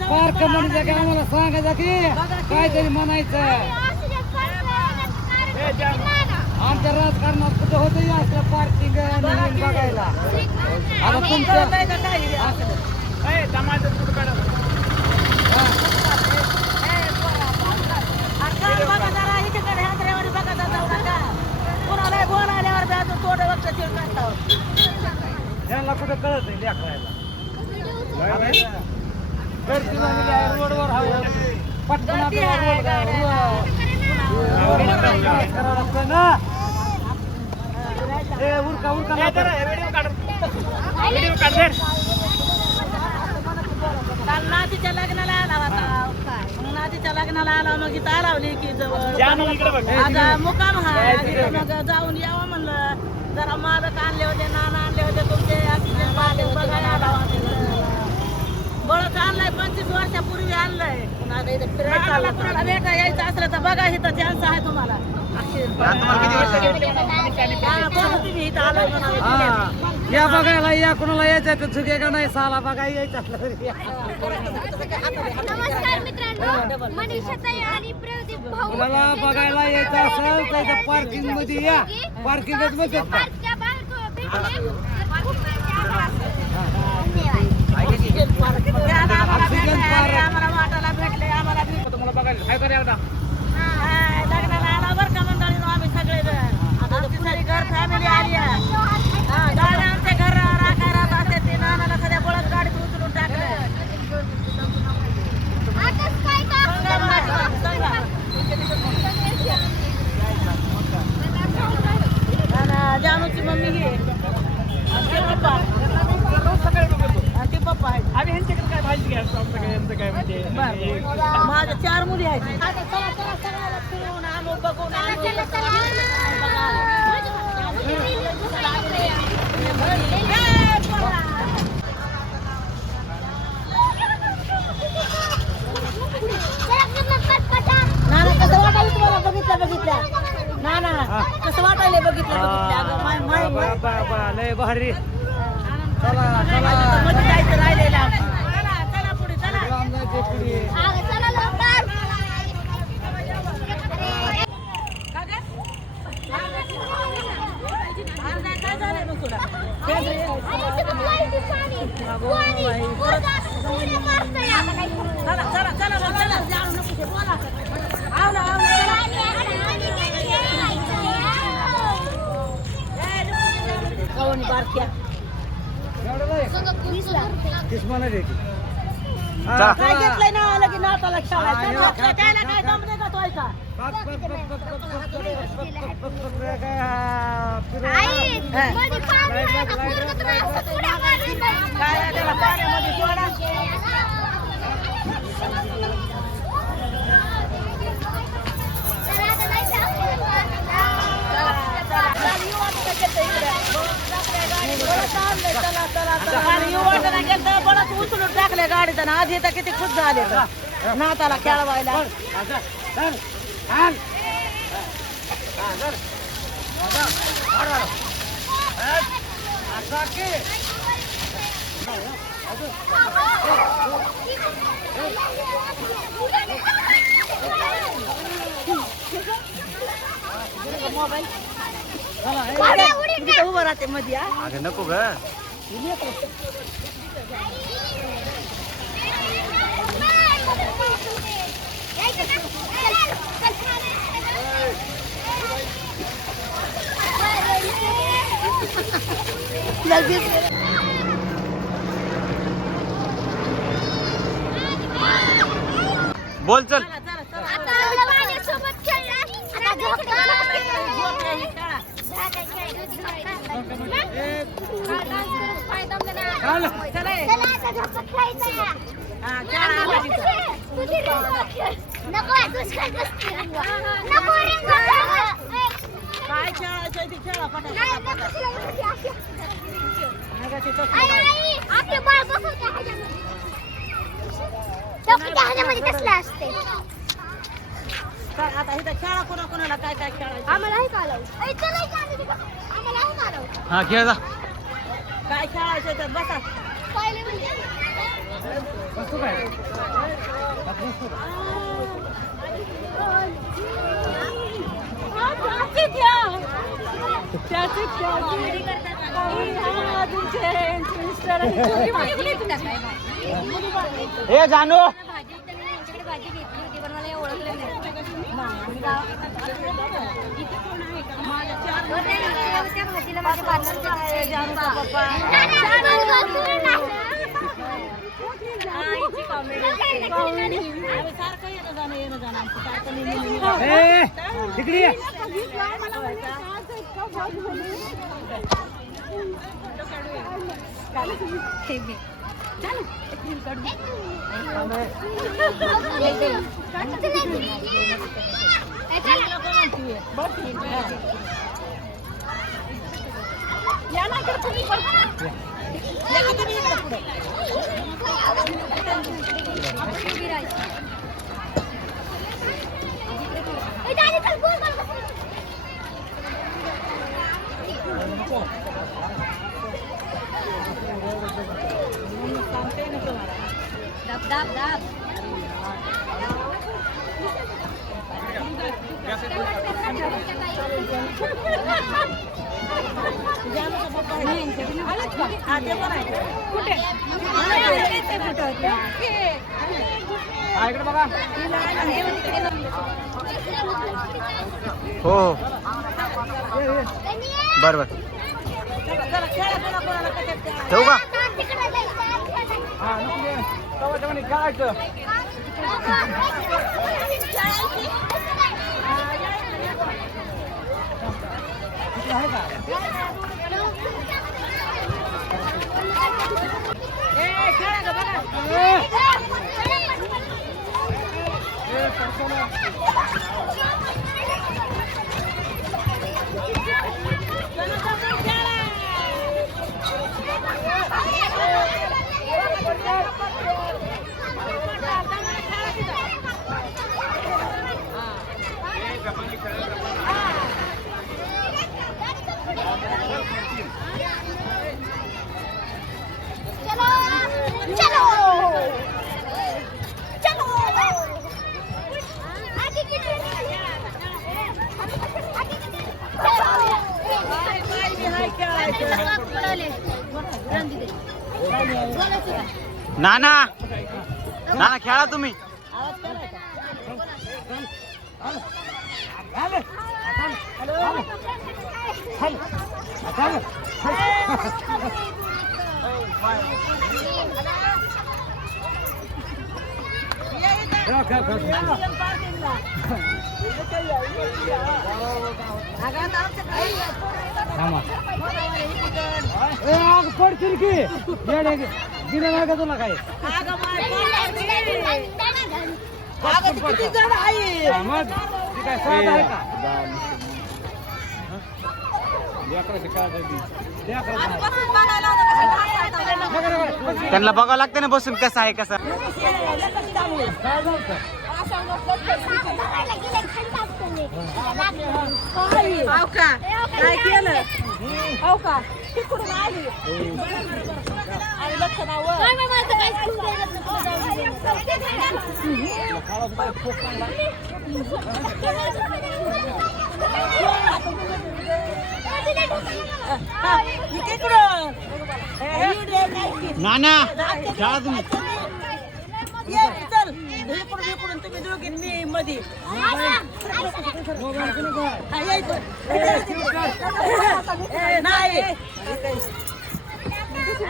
Park म्हणजे काय आम्हाला सांगायचं की काहीतरी म्हणायचं आमच्या राजकारणात कुठं होत असलं पार्किंग बघायला आता तुमचं त्यांना कुठं कळत नाही लेकरायला गर्दीला निघाल्या रोडवर हवं पटकन आपल्याला रोड रोड करावं लागतं ना? ए उरका उरका काल नातीच्या लग्नाला आला होता. नातीच्या लग्नाला आला मग इथं आलावली की जवळ हा मग जाऊन यावं म्हणलं. जरा मालक आणले होते नाना आणले होते तुमचे बघायला आला. बळच आणलंय पंचवीस वर्षापूर्वी आणलंय. फिरायला भेटा यायचं असलं तर बघा इथं चान्स आहे तुम्हाला. हा, तुम्ही इथं आलाय. या बघायला या कुणाला यायचं तर चुके का नाही साला बघायला यायचं असलं तरी या. नमस्कार मित्रांनो मनीषा ताई आणि प्रदीप भाऊ कुणाला बघायला यायचं असेल तर पार्किंगमध्ये या पार्किंगच मध्ये पार्कच्या बाहेर भेटले खूप ऑक्सिजन पार्क. तुम्हाला बघायला हाय, आम्ही सगळे जण. आमची सारी घर फॅमिली आली आहे. हा, गाड्या आमच्या घर राखायला जाते ते नानाला सध्या बळद गाडीत उचलून टाकलं आताच काय सांगा बरं, सांगा. आणि जानूची मम्मी ही आहे. आणि ते पप्पा आणि ते पप्पा आहेत बरं. माझ्या चार मुली आहेत आता चला चला सगळ्याला फिरवून आणू बघून आणू नाना कसं वाटायला तुम्हाला बघितल्या बघितल्या नाना कसं वाटायला बघितल्या बघितल्या अगं माय माय माय. लय भारी. चला मध्ये जायचं राहिलेलं आहे. चला चला चला. जायचे पुढे चला चला चला मग चला जाऊ नको ते बोला आवला आवला चला कवणी बारक्या एवढं नाही किस्मा नाही द्यायची काय घेतलंय ना आलं की नाताला खेळायचं काय ना काय दम आहे गाडीत आणि आधी तर किती खुश झाले तर. नाताला खेळवायला मोबाईल तिथं उभं राहते मध्ये हा. बोल चल चला, चला, चला. आता एवढं माझ्यासोबत खेळला आता झोपला. झोपल्या ही खेळा. चला ये. चला आता झोपत खेळायचं. हा, खेळा आला तिथं. तुझी रिंगण खेळ. नको आहे, बसते. नको रिंगण खेळ. काय खेळायचं ते खेळा कसलं असते काय आता इथं खेळा कोणा कोणाला काय काय खेळायचं? हा खेळ. काय खेळायचं तर बसा. पहिले म्हणजे? हे जानू! भाजी त्यांनी यांच्याकडे भाजी घेतली होती पण मला हे ओळखलं नाही त्या भाजीला माझ्या तिकडे ये. ना तुम्ही पण. या का तुम्ही हो हो. बर बर. ठेवू का? हा नको ये. तवाच्या म्हणे खेळायचं तिकडे आहे का ए, खेळा गं, बघा. ए, ए, सरसवलं. चला, चला, खेळा. चलो चलो चलो आगे की बाय, बाय, बी नाना नाना खेळा तुम्ही. थांबा. ए, आग की येडे दिलं नाही का तुला काय? आहे. मग? ती काय का? ती. त्यांना बघावं लागतं ना बसून कसं आहे कसं काय झालं? होतं? हो का? काय केलं? हो का? तिकडून आली. आणि लक्ष नाव तिकडून नाना खेळा तुम्ही ये चल. इकडून इकडून. तुम्ही दोघी मी मध्ये मोबाईल कुणी काय? हा, या इथं. ए, नाही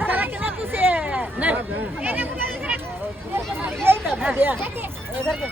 जरा की नको से. नाही. या इथं मध्ये या. ए, जरा की.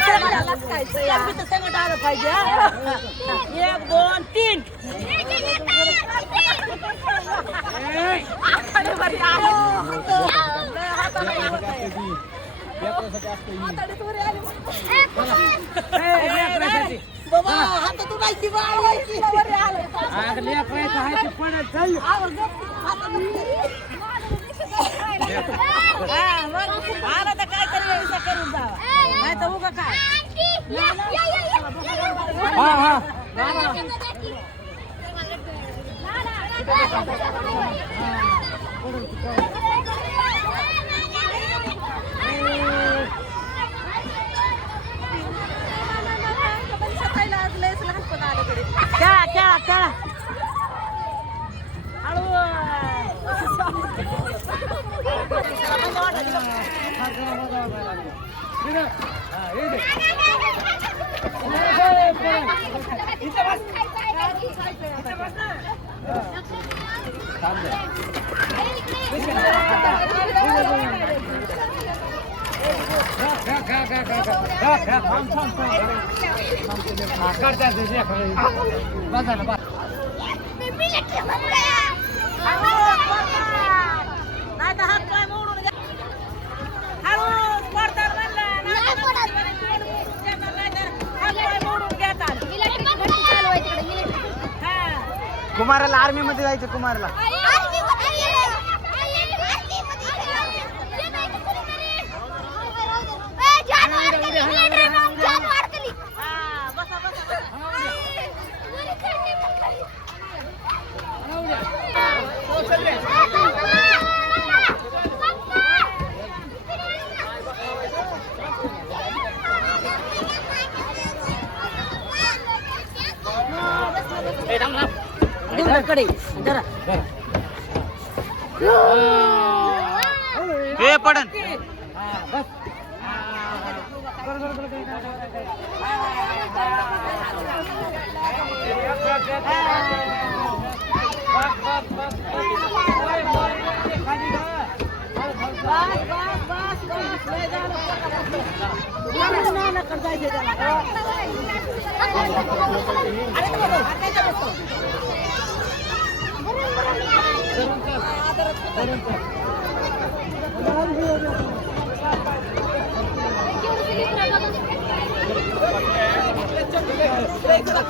सगळ्याला लटकायचं या. इथं सगळं आलं पाहिजे हा. एक दोन तीन आखाडे हातात उडायची बाळ व्हायची. वर आलं. आग लेकराचं आहे ते पडत चल हा, मग आला तर व्यवस्था करून जावा नाही तर उगा काय हा हा खेळा खेळा हळू नाही तर हात कुमाराला आर्मी मध्ये जायचं कुमारला हा, बसा, बसा, बसा. कडे जरा हे पडन बस बस बस बस लय झालं पोटाला. नानाकडे जायचं त्याला. आमच्या लेकराला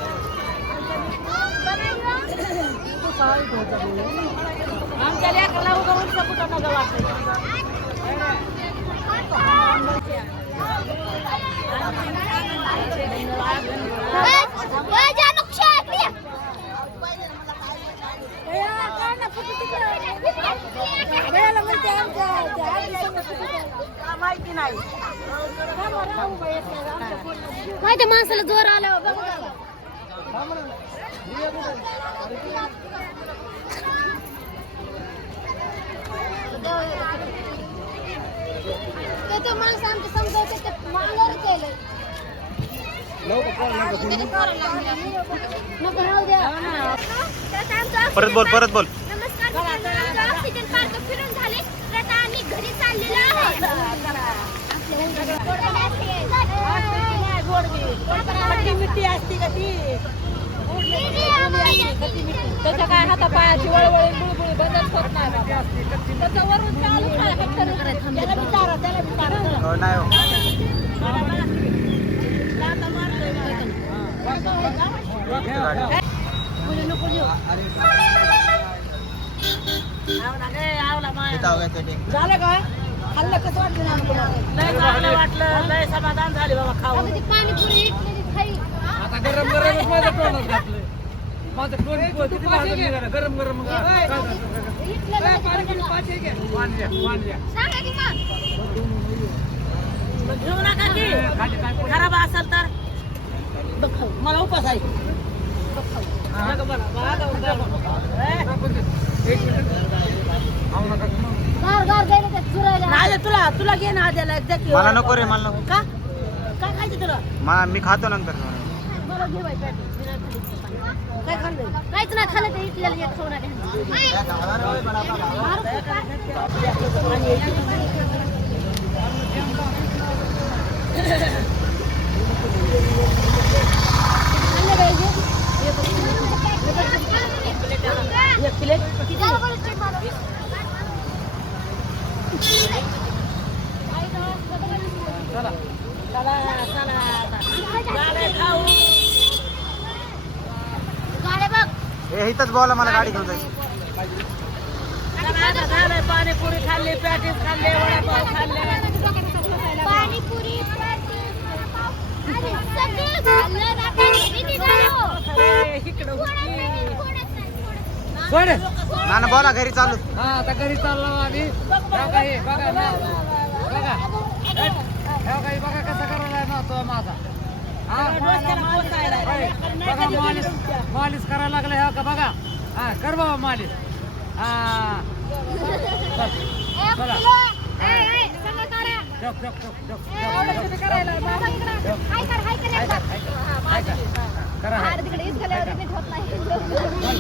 उगा उंच कुठं नका वाटतं. मला माहिती नाही माहिती माणसाला जोर आला ते माणसं आमच्या समजावते ते मांगर केलं परत बोल परत बोल. ऑक्सिजन पार्क फिरून झाले. तर आता आम्ही घरी चाललेलो खट्टी मिट्टी असते का ती? त्याच्या काय हाता पायाची वळवळी बुळबुळी बदल होत नाही. त्याचं वरून चालू काय फक्त त्याला विचारा त्याला विचारा झालं काय खाल्लं कसं वाटलं ना लय चांगलं वाटलं लय समाधान झाले बाबा खाऊन पाणीपुरी खाई आता गरम गरम माझ्या माझं तोंड किती भाजून निघालं? गरम गरम काय घेऊ नका की. खराब असेल तर. मला उपास आहे. तुला तुला घे ना मला नको रे मला नको. का? काय खायचं तुला? मी खातो नंतर. मला घे बाई पॅटी. मी नाही खाल्ली. काय खाल्लं काहीच नाही खाल्लं तर इडलीला एक खाऊन एक प्लेट चला चला चला चला गाड्या खाऊ हे इथंच बोला मला गाडी घेऊन जायची पाणीपुरी खाल्ली पॅटीस खाल्ले वडापाव खाल्ले इकडं बरं बोला घरी चालू हा आता घरी चाललो आम्ही बघा हे बघा बघा कसं करायला नव्हतो माझा बघा मालिश मालिश करायला लागलं हा का बघा? हा कर बाबा मालिश. हा. बघा. करा.